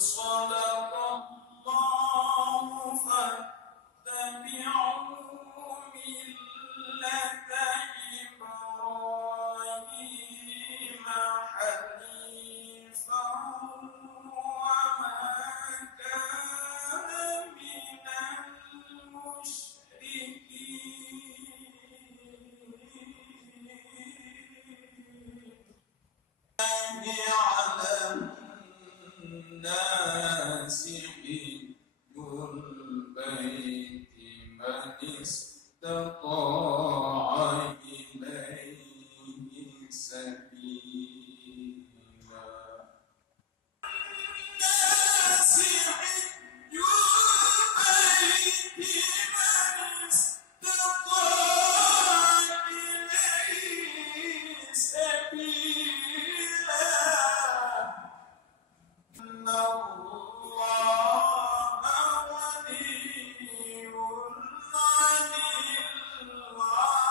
صدق الله فاتبعوا ملة إبراهيم حنيفا وما كان من المشركين على الناس حج البيت من استطاع إليه سبيلا الناس حج البيت من استطاع إليه سبيلا إن الله غني عن العالمين.